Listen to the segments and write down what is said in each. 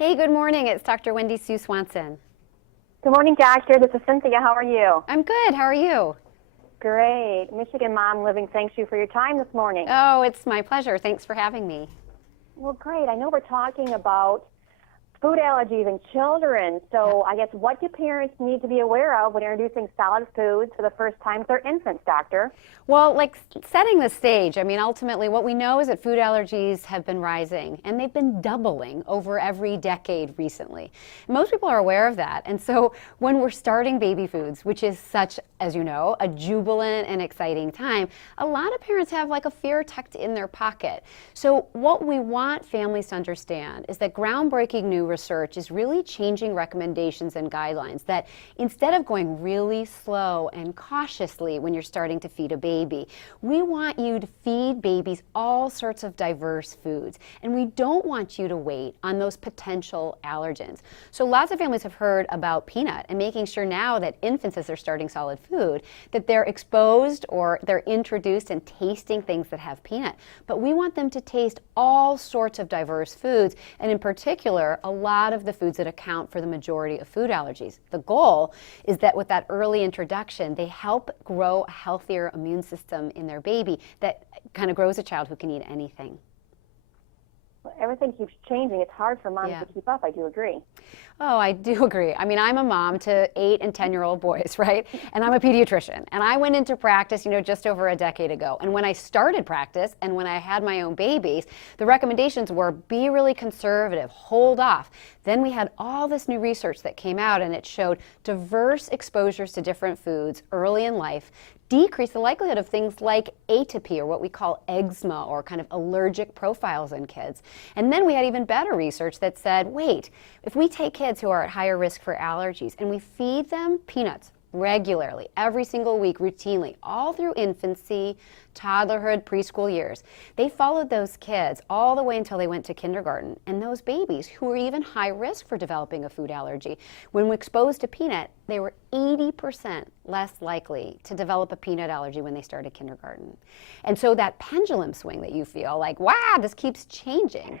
Hey, good morning. It's Dr. Wendy Sue Swanson. Good morning, doctor. This is Cynthia. How are you? I'm good. How are you? Great. Michigan Mom Living thanks you for your time this morning. Oh, it's my pleasure. Thanks for having me. Well, great. I know we're talking about food allergies in children. So I guess what do parents need to be aware of when introducing solid foods for the first time to their infants, doctor? Well, like setting the stage, I mean, ultimately what we know is that food allergies have been rising and they've been doubling over every decade recently. Most people are aware of that. And so when we're starting baby foods, which is such, as you know, a jubilant and exciting time, a lot of parents have like a fear tucked in their pocket. So what we want families to understand is that groundbreaking new research is really changing recommendations and guidelines that instead of going really slow and cautiously when you're starting to feed a baby, we want you to feed babies all sorts of diverse foods, and we don't want you to wait on those potential allergens. So lots of families have heard about peanut and making sure now that infants, as they're starting solid food, that they're exposed or they're introduced and tasting things that have peanut. But we want them to taste all sorts of diverse foods, and in particular, a lot of the foods that account for the majority of food allergies. The goal is that with that early introduction, they help grow a healthier immune system in their baby that kind of grows a child who can eat anything. Well, everything keeps changing. It's hard for moms to keep up. I do agree. Oh, I do agree. I mean, I'm a mom to 8 and 10-year-old boys, right? And I'm a pediatrician. And I went into practice, just over a decade ago. And when I started practice and when I had my own babies, the recommendations were be really conservative, hold off. Then we had all this new research that came out and it showed diverse exposures to different foods early in life decrease the likelihood of things like atopy, or what we call eczema, or kind of allergic profiles in kids. And then we had even better research that said, wait, if we take kids who are at higher risk for allergies and we feed them peanuts regularly, every single week, routinely, all through infancy, toddlerhood, preschool years, they followed those kids all the way until they went to kindergarten. And those babies who were even high risk for developing a food allergy, when exposed to peanut, they were 80% less likely to develop a peanut allergy when they started kindergarten. And so that pendulum swing that you feel like, wow, this keeps changing,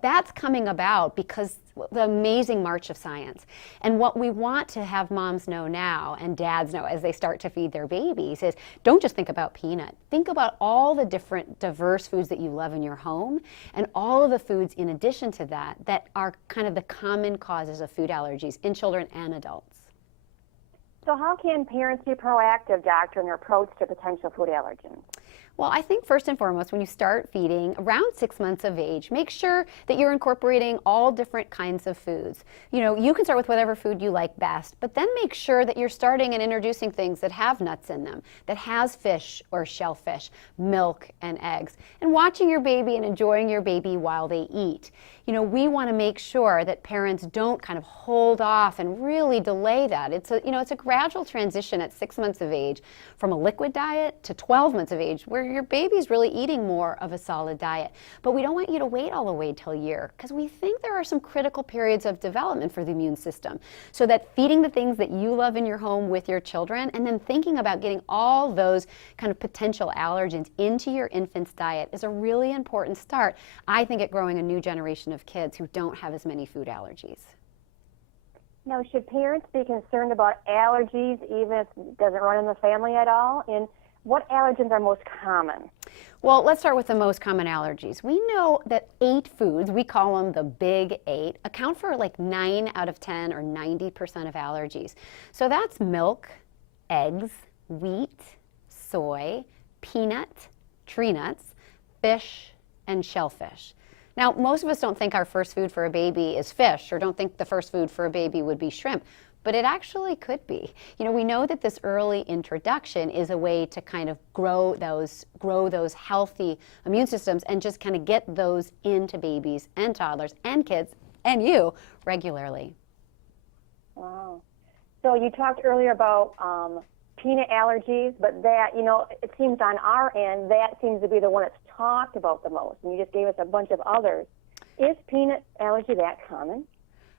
that's coming about because the amazing march of science. And what we want to have moms know now and dads know as they start to feed their babies is don't just think about peanut. Think about all the different diverse foods that you love in your home and all of the foods in addition to that that are kind of the common causes of food allergies in children and adults. So how can parents be proactive, doctor, in their approach to potential food allergens? Well, I think first and foremost, when you start feeding around 6 months of age, make sure that you're incorporating all different kinds of foods. You can start with whatever food you like best, but then make sure that you're starting and introducing things that have nuts in them, that has fish or shellfish, milk and eggs, and watching your baby and enjoying your baby while they eat. We want to make sure that parents don't kind of hold off and really delay that. It's a gradual transition at 6 months of age from a liquid diet to 12 months of age where your baby's really eating more of a solid diet. But we don't want you to wait all the way till a year because we think there are some critical periods of development for the immune system. So that feeding the things that you love in your home with your children and then thinking about getting all those kind of potential allergens into your infant's diet is a really important start, I think, at growing a new generation of kids who don't have as many food allergies. Now, should parents be concerned about allergies even if it doesn't run in the family at all? And what allergens are most common? Well, let's start with the most common allergies. We know that 8 foods, we call them the big 8, account for like 9 out of 10 or 90% of allergies. So that's milk, eggs, wheat, soy, peanut, tree nuts, fish, and shellfish. Now, most of us don't think our first food for a baby is fish or don't think the first food for a baby would be shrimp, but it actually could be. We know that this early introduction is a way to kind of grow those healthy immune systems and just kind of get those into babies and toddlers and kids and you regularly. Wow. So you talked earlier about peanut allergies, but that, it seems on our end, that seems to be the one that's talked about the most, and you just gave us a bunch of others. Is peanut allergy that common?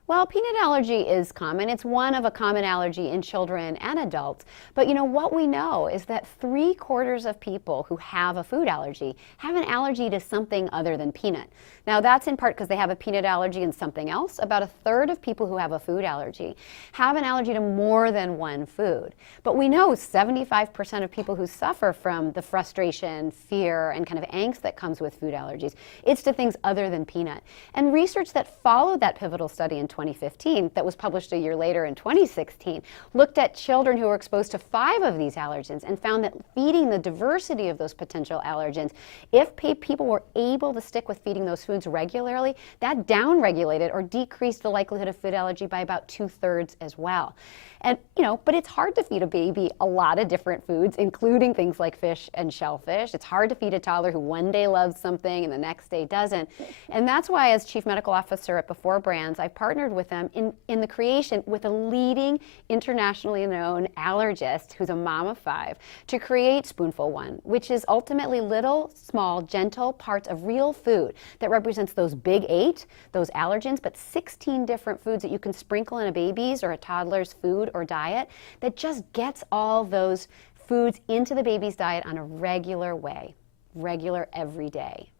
Well, peanut allergy is common. It's one of a common allergy in children and adults. But what we know is that 3/4 of people who have a food allergy have an allergy to something other than peanut. Now, that's in part because they have a peanut allergy and something else. About 1/3 of people who have a food allergy have an allergy to more than one food. But we know 75% of people who suffer from the frustration, fear, and kind of angst that comes with food allergies, it's to things other than peanut. And research that followed that pivotal study in 2015, that was published a year later in 2016, looked at children who were exposed to 5 of these allergens and found that feeding the diversity of those potential allergens, if people were able to stick with feeding those foods regularly, that downregulated or decreased the likelihood of food allergy by about 2/3 as well. And, but it's hard to feed a baby a lot of different foods, including things like fish and shellfish. It's hard to feed a toddler who one day loves something and the next day doesn't. And that's why, as Chief Medical Officer at Before Brands, I've partnered with them in the creation with a leading internationally known allergist who's a mom of 5 to create Spoonful One, which is ultimately little, small, gentle parts of real food that represents those big 8, those allergens, but 16 different foods that you can sprinkle in a baby's or a toddler's food or diet that just gets all those foods into the baby's diet on a regular way, regular every day.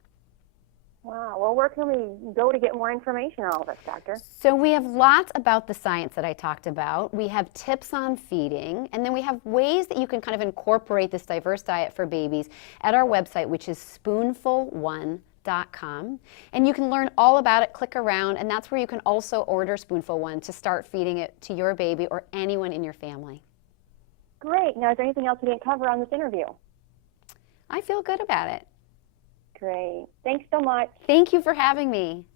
Wow. Well, where can we go to get more information on all this, Doctor? So we have lots about the science that I talked about. We have tips on feeding, and then we have ways that you can kind of incorporate this diverse diet for babies at our website, which is spoonful1.com, and you can learn all about it. Click around, and that's where you can also order Spoonful One to start feeding it to your baby or anyone in your family. Great. Now, is there anything else we didn't cover on this interview? I feel good about it. Great. Thanks so much. Thank you for having me.